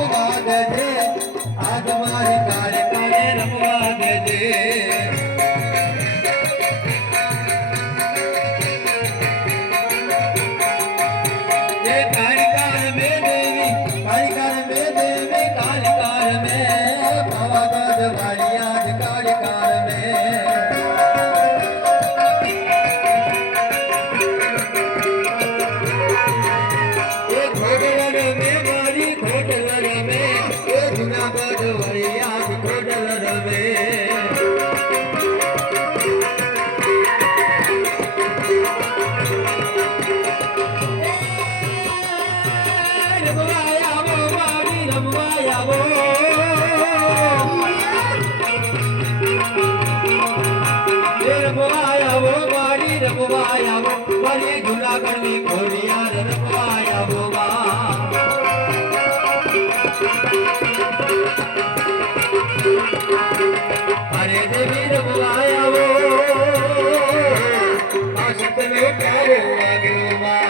रमवा देजे आज मारी कारे कारे रमवा देजे ये कारिकार में देवी कारिकार में पावागढ़ वाली आज कारिकार में जूनागढ़ वरिया खोडल रवे रमवाया वो मारी रमवाया वो मारी जूनागढ़ में खोड़िया रमवाया वो हरे देवी रमवाया वो आशिक में प्यारे लागे माँ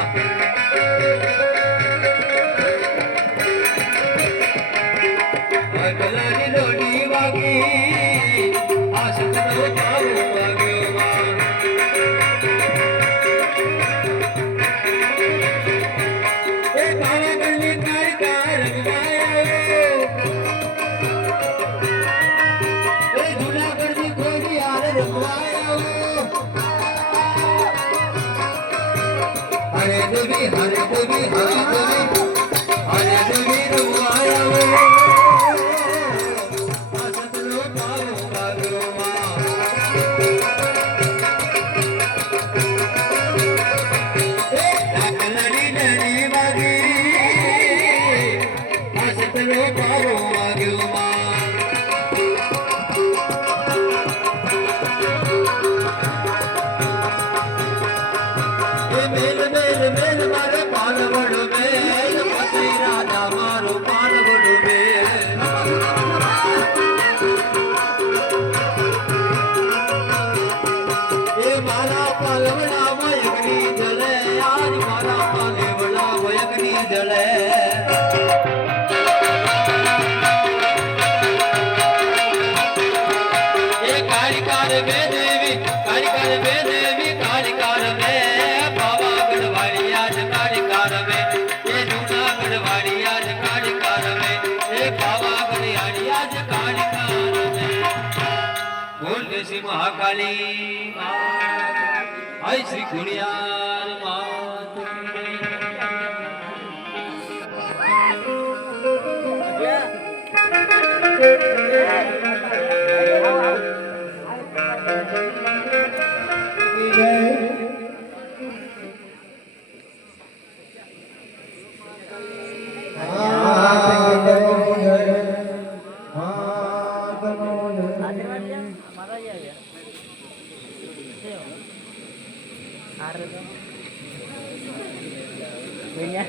अगला लोडी वागी आशिक में प्यारे लागे माँ ये काला गली कार रमवाया हरे देवी हरे देवी हरे देवी हरे देवी रमवाया वो आसत लो पारो पारो माँ लड़ी लड़ी बागी आसत लो पारो आगे माँ मेल मेल मेल मारे पालवड़ मेल पति राजा मारो पालवड़ मेल ये मारा पालवड़ा वयकनी जले आज मारा पालवड़ा वयकनी जले ये कारिकार में देवी कारिकार में देवी कारिकार में श्री महाकाली आई श्री खुनियार मात Punya.